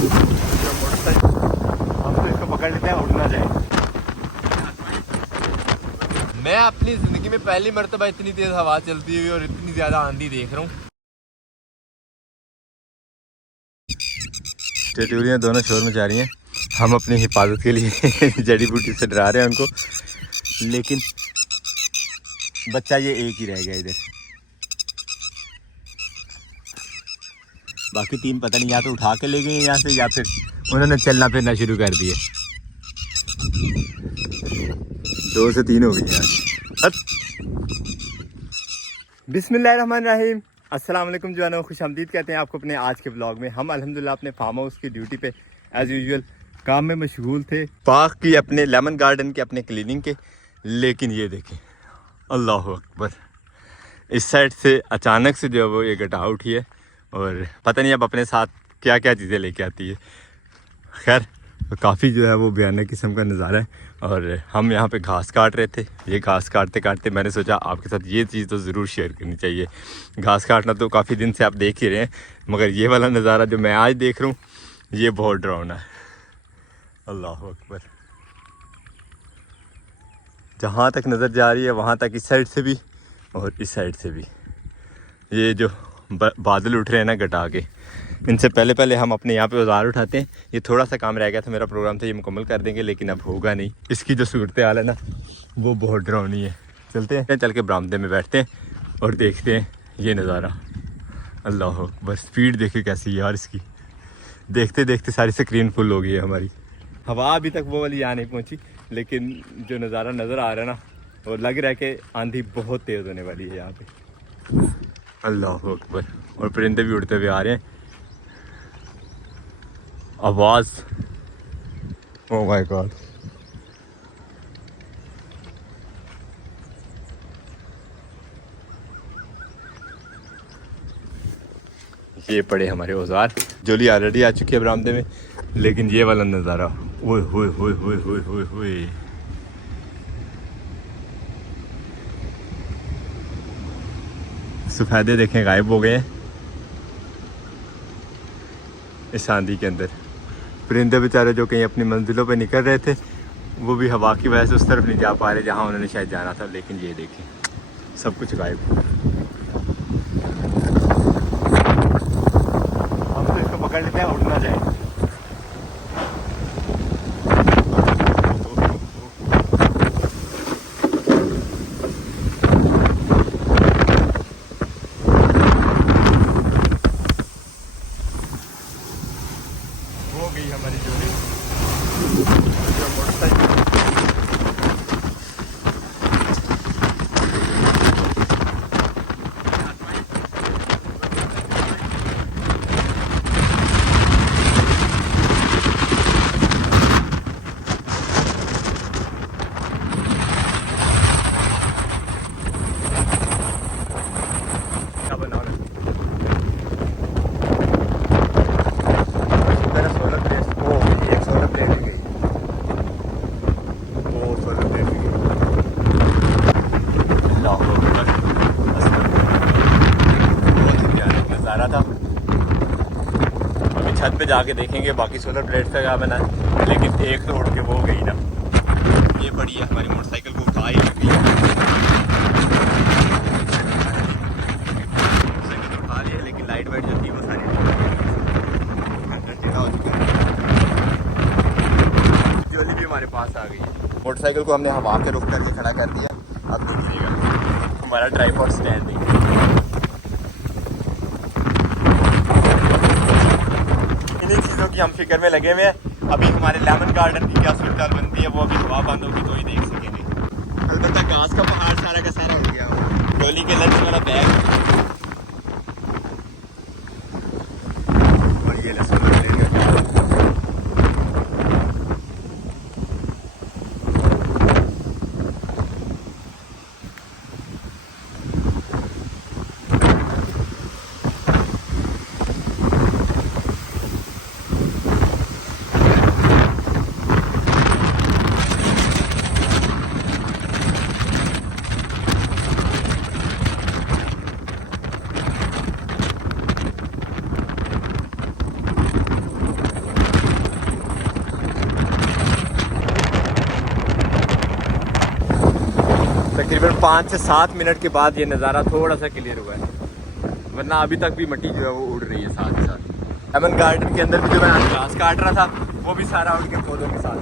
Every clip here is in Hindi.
हम तो इसको पकड़ लेते हैं, उड़ ना जाए। मैं अपनी ज़िंदगी में पहली मर्तबा इतनी तेज़ हवा चलती हुई और इतनी ज़्यादा आंधी देख रहा हूँ। टिटोरियाँ दोनों शोर मचा रही हैं। हम अपनी हिफाजत के लिए जड़ी बूटी से डरा रहे हैं उनको, लेकिन बच्चा ये एक ही रह गया इधर। बाकी तीन पता नहीं, या तो उठा के ले गए यहाँ से या फिर उन्होंने चलना फिरना शुरू कर दिया। 2 से 3 हो गई यार। बिस्मिल्लाहिर्रहमानिर्रहीम। अस्सलाम वालेकुम जवानों, खुशामदीद कहते हैं आपको अपने आज के ब्लॉग में। हम अल्हम्दुलिल्लाह अपने फार्म हाउस की ड्यूटी पे एज़ यूजुअल काम में मशगूल थे, पार्क की, अपने लेमन गार्डन के, अपने क्लीनिंग के। लेकिन ये देखें, अल्लाह अकबर, इस साइड से अचानक से जो है वो ये गटा उठी है और पता नहीं अब अपने साथ क्या क्या चीज़ें लेके आती है। खैर, काफ़ी जो है वो भयानक किस्म का नज़ारा है। और हम यहाँ पे घास काट रहे थे। ये घास काटते काटते मैंने सोचा आपके साथ ये चीज़ तो ज़रूर शेयर करनी चाहिए। घास काटना तो काफ़ी दिन से आप देख ही रहे हैं, मगर ये वाला नज़ारा जो मैं आज देख रहा हूँ ये बहुत डरावना है। अल्लाह अकबर, जहाँ तक नज़र जा रही है वहाँ तक, इस साइड से भी और इस साइड से भी ये जो बादल उठ रहे हैं ना गटा के, इनसे पहले पहले हम अपने यहाँ पे औजार उठाते हैं। ये थोड़ा सा काम रह गया था, मेरा प्रोग्राम था ये मुकम्मल कर देंगे, लेकिन अब होगा नहीं। इसकी जो सूरत हाल है ना वो बहुत डरावनी है। चलते हैं, चल के बरामदे में बैठते हैं और देखते हैं ये नज़ारा। अल्लाह अकबर, स्पीड देखे कैसी यार इसकी। देखते देखते सारी स्क्रीन फुल हो गई है हमारी। हवा अभी तक वो वाली यहाँ नहीं पहुँची, लेकिन जो नज़ारा नज़र आ रहा है ना, वो लग रहा है कि आंधी बहुत तेज़ होने वाली है यहाँ पे। अल्लाह अकबर, और परिंदे भी उड़ते हुए आ रहे हैं। आवाज़, ओह माय गॉड। ये पड़े हमारे औजार। जोली ऑलरेडी आ चुकी है बरामदे में, लेकिन ये वाला नज़ारा, ओए होए होए होए होए होए होए। सफ़ेदे देखें गायब हो गए हैं इस आंधी के अंदर। परिंदे बेचारे जो कहीं अपनी मंजिलों पे निकल रहे थे, वो भी हवा की वजह से उस तरफ नहीं जा पा रहे जहाँ उन्होंने शायद जाना था। लेकिन ये देखें, सब कुछ गायब। हम तो इसको पकड़ लेते हैं, उड़ ना जाए। हो गई हमारी जोड़ी मोटरसाइकिल। क्या बना रहे सोलर प्लेट? ओ, एक सोलर प्लेट भी गई। ओ, सोलर प्लेट भी गई। अल्लाह अकबर, बहुत ही भयानक नज़ारा था। अभी छत पे जाके देखेंगे बाकी सोलर प्लेट का क्या बना है, लेकिन एक तो उड़ के वो गई ना। ये बड़ी है, हमारी मोटरसाइकिल को उठा ही लगी है। मोटरसाइकिल तो उठा रही है, लेकिन लाइट वाइट जो थी वो सारी टेढ़ा हो चुका है। जोली भी हमारे पास आ गई है। मोटरसाइकिल को हमने हवा के रुख करके खड़ा कर दिया, अब नहीं गिरेगा। हमारा ट्राइपॉड स्टैंड नहीं। इन्हीं चीज़ों की हम फिक्र में लगे हुए हैं। अभी हमारे लेमन गार्डन की क्या सूरत बनती है वो अभी हवा बंद होगी तो ही देख सकेंगे। अलबत्ता घास का पहाड़ सारा का सारा हो गया। डोली के लंच वाला बैग और ये लहसुन 5 से 7 मिनट के बाद ये नज़ारा थोड़ा सा क्लियर हुआ है, वरना अभी तक भी मिट्टी जो है वो उड़ रही है साथ ही साथ। लेमन गार्डन के अंदर भी जो मैं आज घास काट रहा था वो भी सारा उड़ के पौधों के साथ।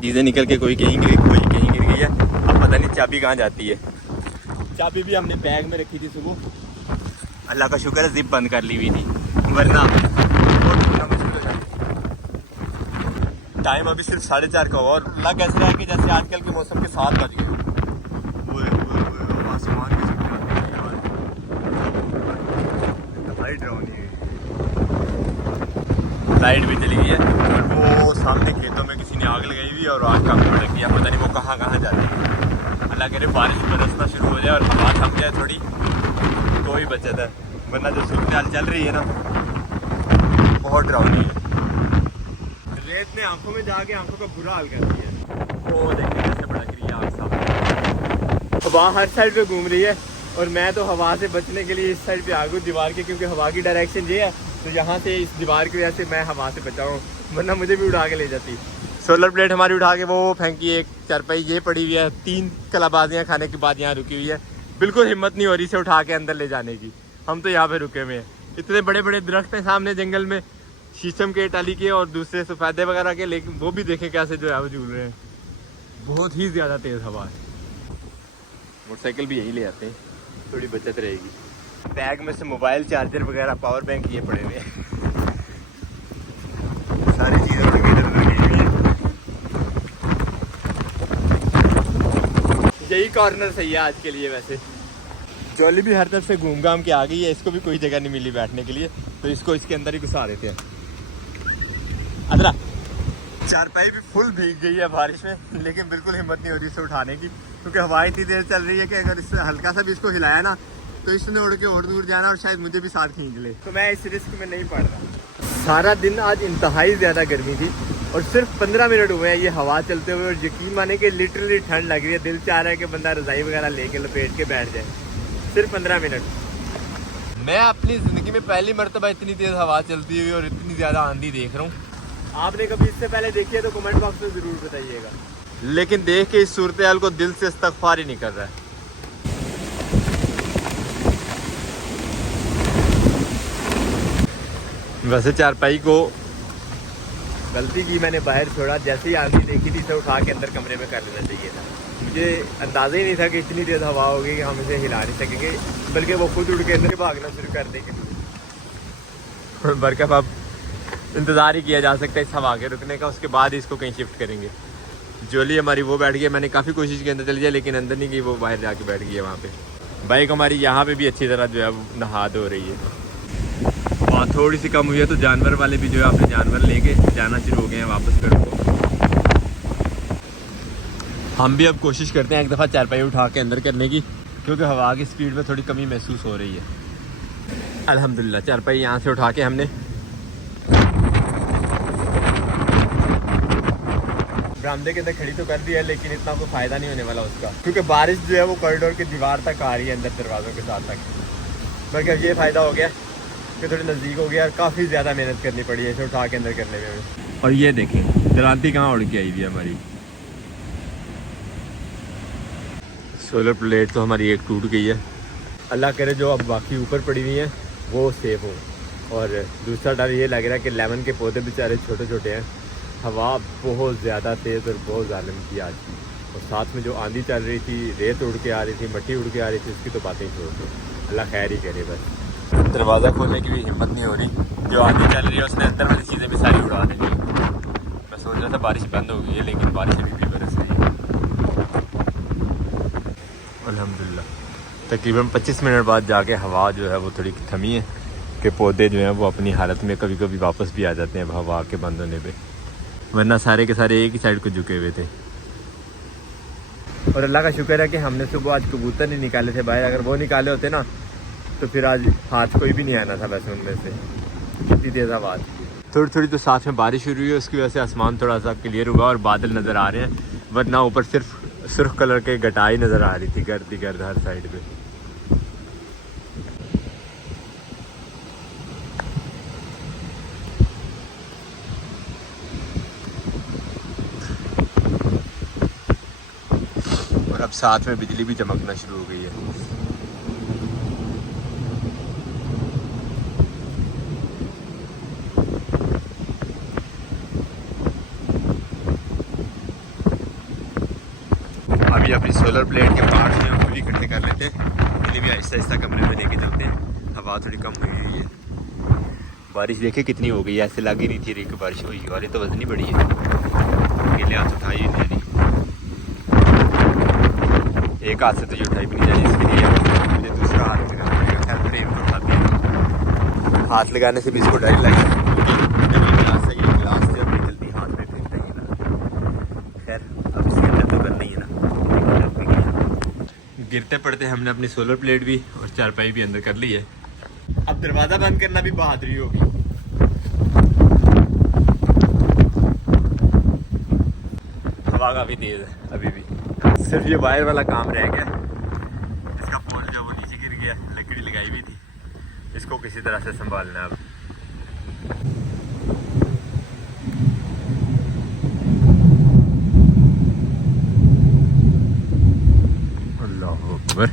चीज़ें निकल के कोई कहीं गिर गई है। अब पता नहीं चाबी कहाँ जाती है। चाबी भी हमने बैग में रखी थी सुबह, अल्लाह का शुक्र है जिप बंद कर ली हुई थी, वरना बहुत ढूंढना मुश्किल हो जाता। टाइम अभी सिर्फ 4:30 का हुआ और लग ऐसे रहा है कि जैसे आजकल के मौसम के 7 बज गए। आसमान की लाइट भी चली गई है और वो सामने खेतों में किसी ने आग लगाई हुई है और आग काफी भड़क गया, पता नहीं वो कहाँ जाती है। अल्लाह करे बारिश बरसना शुरू हो जाए और हवा थम जाए थोड़ी तो ही बचत है, वरना जो सूरत हाल चल रही है ना बहुत डरावनी है। रेत ने आंखों में जाके आंखों का बुरा हाल कर दिया है। वो देखिए कैसे भड़क रही है आग सामने। हवा हर साइड पे घूम रही है और मैं तो हवा से बचने के लिए इस साइड पे आ गई दीवार के, क्योंकि हवा की डायरेक्शन ये है, तो यहाँ से इस दीवार की वजह से मैं हवा से बचा हूँ, वरना मुझे भी उड़ा के ले जाती। सोलर प्लेट हमारी उठा के वो फेंकी, एक चारपाई ये पड़ी हुई है, 3 कलाबाजियाँ खाने के बाद यहाँ रुकी हुई है। बिल्कुल हिम्मत नहीं हो रही इसे उठा के अंदर ले जाने की, हम तो यहाँ पे रुके हुए हैं। इतने बड़े बड़े दरख्त हैं सामने जंगल में, शीशम के, टाली के और दूसरे सफेदे वगैरह के, लेकिन वो भी देखें कैसे जो है वो झूल रहे हैं। बहुत ही ज़्यादा तेज़ हवा है। मोटरसाइकिल भी यही ले आते हैं, थोड़ी बचत रहेगी। बैग में से मोबाइल चार्जर वगैरह, पावर बैंक ये पड़े हुए हैं, सारी चीज़ें उड़ के इधर उधर गई हुई हैं। यही कॉर्नर सही है आज के लिए। वैसे जॉली भी हर तरफ से घूम घाम के आ गई है, इसको भी कोई जगह नहीं मिली बैठने के लिए, तो इसको इसके अंदर ही घुसा देते हैं। अदरा चारपाई भी फुल भीग गई है बारिश में, लेकिन बिल्कुल हिम्मत नहीं हो रही इसे उठाने की, क्योंकि हवा इतनी देर चल रही है कि अगर इससे हल्का सा भी इसको हिलाया ना तो इसने उड़ के और दूर जाना और शायद मुझे भी साथ खींच ले, तो मैं इस रिस्क में नहीं पड़ रहा। सारा दिन आज इंतहाई ज़्यादा गर्मी थी और सिर्फ 15 मिनट हुए हैं ये हवा चलते हुए, और यकीन माने कि लिटरली ठंड लग रही है। दिल चाह रहा है कि बंदा रज़ाई वगैरह लेके लपेट के बैठ जाए। सिर्फ 15 मिनट। मैं अपनी ज़िंदगी में पहली मरतबा इतनी तेज़ हवा चलती हुई और इतनी ज़्यादा आंधी देख रहा हूँ। आपने कभी इससे पहले देखी है तो कमेंट बॉक्स में ज़रूर बताइएगा। लेकिन देख के इस सूरत हाल को दिल से इस्तग़फ़ार ही नहीं कर रहा है। वैसे चारपाई को गलती की मैंने बाहर छोड़ा, जैसे ही आंधी देखी थी इसे उठा के अंदर कमरे में कर लेना चाहिए था। मुझे अंदाज़ा ही नहीं था कि इतनी तेज़ हवा होगी कि हम इसे हिला नहीं सकेंगे, बल्कि वो खुद उड़ के अंदर भागना शुरू कर देंगे। बरकत अब इंतज़ार ही किया जा सकता है इस हवा के रुकने का, उसके बाद ही इसको कहीं शिफ्ट करेंगे। जोली हमारी वो बैठ गई, मैंने काफ़ी कोशिश की अंदर चली जाए लेकिन अंदर नहीं गई, वो बाहर जाके बैठ गई है वहाँ पे। बाइक हमारी यहाँ पे भी अच्छी तरह जो है वो नहा धो रही है। वहाँ थोड़ी सी कम हुई है तो जानवर वाले भी जो है अपने जानवर लेके जाना शुरू हो गए हैं वापस घर को। हम भी अब कोशिश करते हैं एक दफ़ा चारपाई उठा के अंदर करने की, क्योंकि हवा की स्पीड में थोड़ी कमी महसूस हो रही है। अल्हम्दुलिल्लाह चारपाई यहाँ से उठा के हमने बरामदे के अंदर खड़ी तो कर दी है, लेकिन इतना कोई फ़ायदा नहीं होने वाला उसका, क्योंकि बारिश जो है वो कॉरिडोर की दीवार तक आ रही है, अंदर दरवाज़ों के साथ तक। बल्कि अब ये फ़ायदा हो गया कि थोड़ी नज़दीक हो गया और काफ़ी ज़्यादा मेहनत करनी पड़ी है इसे उठा के अंदर करने में। और ये देखें दरांती कहाँ उड़ के आई हुई है हमारी। सोलर प्लेट तो हमारी एक टूट गई है, अल्लाह करे जो अब बाकी ऊपर पड़ी हुई हैं वो सेफ हो। और दूसरा डर ये लग रहा है कि लेमन के पौधे बेचारे छोटे छोटे हैं, हवा बहुत ज़्यादा तेज़ और बहुत ज़ालिम थी आज की, और साथ में जो आंधी चल रही थी, रेत उड़ के आ रही थी, मिट्टी उड़ के आ रही थी, उसकी तो बातें ही छोड़ दो, अल्लाह खैर ही करे। बस दरवाज़ा खोलने की भी हिम्मत नहीं हो रही, जो आंधी चल रही है उसने अंदर वाली चीज़ें भी सारी उड़ा दी। मैं सोच रहा था बारिश बंद हो गई है, लेकिन बारिश अभी भी बरस रही है। अल्हम्दुलिल्लाह तकरीबन 25 मिनट बाद जाके हवा जो है वो थोड़ी थमी है कि पौधे जो हैं वो अपनी हालत में कभी कभी वापस भी आ जाते हैं हवा के बंद होने पे, वरना सारे के सारे एक ही साइड को झुके हुए थे। और अल्लाह का शुक्र है कि हमने सुबह आज कबूतर नहीं निकाले थे बाहर, अगर वो निकाले होते ना तो फिर आज हाथ कोई भी नहीं आना था वैसे उनमें से, इतनी तेज़ हवा थी। थोड़ी थोड़ी तो साथ में बारिश शुरू हुई है, उसकी वजह से आसमान थोड़ा सा क्लियर हुआ और बादल नज़र आ रहे हैं, वरना ऊपर सिर्फ सुर्ख कलर के घटाई नज़र आ रही थी, गर्द ही गर्द हर साइड पे। अब साथ में बिजली भी चमकना शुरू हो गई है। अभी अपनी सोलर प्लेट के पार्ट्स जो पूरी इकट्ठे कर लेते हैं, इन्हें भी आहिस्ता आहिस्ता कमरे में लेके चलते हैं। हवा थोड़ी कम हुई हुई है। बारिश देखे कितनी हो गई है, ऐसे लग ही नहीं थी रही कि बारिश हुई और ये तो वजनी बड़ी है, अकेले हाथ उठाई ही नहीं। एक हाथ से तो ये उठाई भी नहीं जाए, इसके लिए मुझे दूसरा हाथ लगाना पड़ेगा। खैर फ्रेम तो उठाते हैं, हाथ लगाने से भी इसको डर लगे। गिलास से गिलास जब निकलती हाथ में फेंकता ही ना। खैर अब इसके अंदर तो करना ही है ना। गिरते पड़ते हमने अपनी सोलर प्लेट भी और चारपाई भी अंदर कर ली है। अब दरवाज़ा बंद करना भी बहादुरी होगी। हवा काफ़ी तेज़ है अभी भी। सिर्फ ये वायर वाला काम रह गया, इसका पोल जो वो नीचे गिर गया, लकड़ी लगाई हुई थी, इसको किसी तरह से संभालना है अब। अल्लाह अकबर,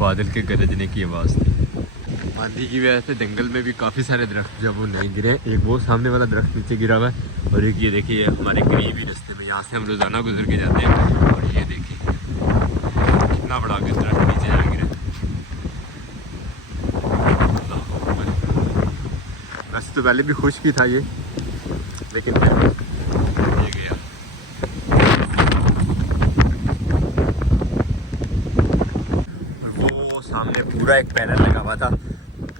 बादल के गरजने की आवाज़ थी। आंधी की वजह से जंगल में भी काफ़ी सारे दरख्त जब वो नहीं गिरे, एक वो सामने वाला दरख्त नीचे गिरा हुआ है और एक ये देखिए हमारे करीबी रास्ते में, यहाँ से हम रोज़ाना गुजर के जाते हैं और ये देखिए कितना बड़ा दरख्त नीचे जा गिरा। वैसे तो पहले भी खुश्क ही था ये, लेकिन फिर ये गया। वो सामने पूरा एक पैनल लगा हुआ था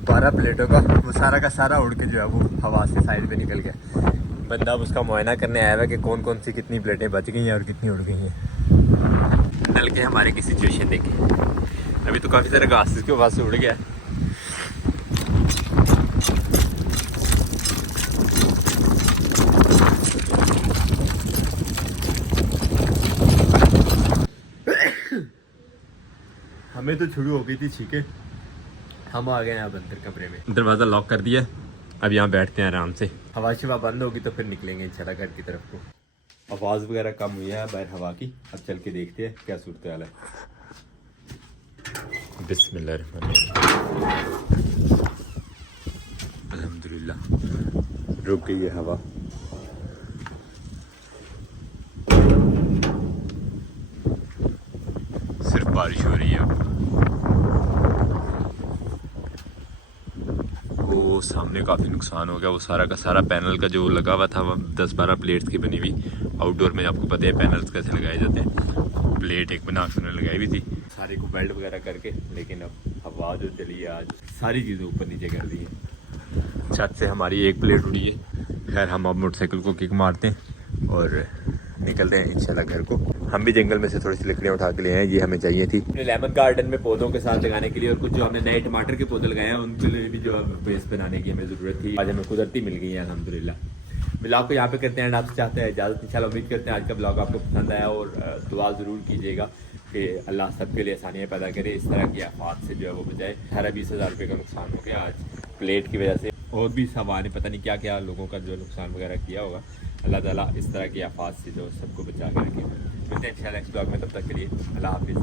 12 प्लेटों का, वो सारा का सारा उड़ के जो है वो हवा से साइड पे निकल गया। बंदा अब उसका मुआयना करने आया है कि कौन कौन सी कितनी प्लेटें बच गई हैं और कितनी उड़ गई हैं। नल के हमारे की सिचुएशन देखें, अभी तो काफ़ी सारा घास इसके वहाँ से उड़ गया है। हमें तो शुरू हो गई थी छींके, हम आ गए हैं अब अंदर कमरे में। दरवाज़ा लॉक कर दिया, अब यहाँ बैठते हैं आराम से। हवा शवा बंद होगी तो फिर निकलेंगे इंशाल्लाह घर की तरफ को। आवाज़ वगैरह कम हुई है बाहर हवा की, अब चल के देखते हैं क्या सूरत हाल है। बिस्मिल्लाह अल्हम्दुलिल्लाह, रुक गई है हवा। सिर्फ बारिश हो रही है अब। वो सामने काफ़ी नुकसान हो गया, वो सारा का सारा पैनल का जो लगा हुआ था, वो 10-12 प्लेट्स की बनी हुई। आउटडोर में आपको पता है पैनल्स कैसे लगाए जाते हैं, प्लेट एक बना के उन्होंने लगाई हुई थी सारे को बेल्ट वगैरह करके। लेकिन अब हवा जो चली है आज सारी चीज़ें ऊपर नीचे कर दी है। छत से हमारी एक प्लेट उड़ी है। खैर हम अब मोटरसाइकिल को किक मारते हैं और निकलते हैं इंशाल्लाह घर को। हम भी जंगल में से थोड़ी सी लकड़ियाँ उठा के ले आए, ये हमें चाहिए थी अपने लेमन गार्डन में पौधों के साथ लगाने के लिए। और कुछ जो हमने नए टमाटर के पौधे लगाए हैं उनके लिए भी जो बेस बनाने की हमें ज़रूरत थी, आज हमें कुदरती मिल गई है अल्हम्दुलिल्लाह। ब्लॉग को यहाँ पे करते हैं एंड आपसे चाहते हैं इजाज़त। इंशाल्लाह उम्मीद करते हैं आज का ब्लॉग आपको पसंद आया और दुआ ज़रूर कीजिएगा कि अल्लाह सबके लिए आसानियाँ पैदा करे, इस तरह की आफात से जो है वो बचाए। 18-20 हज़ार रुपये का नुकसान हो गया आज प्लेट की वजह से, और भी हवा ने पता नहीं क्या क्या लोगों का जो नुकसान वगैरह किया होगा। अल्लाह ताला इस तरह की आफात से जो सबको बचा के रखे। मिलते हैं इंशाल्लाह नेक्स्ट ब्लॉग में, तब तक के लिए अल्लाह हाफिज़।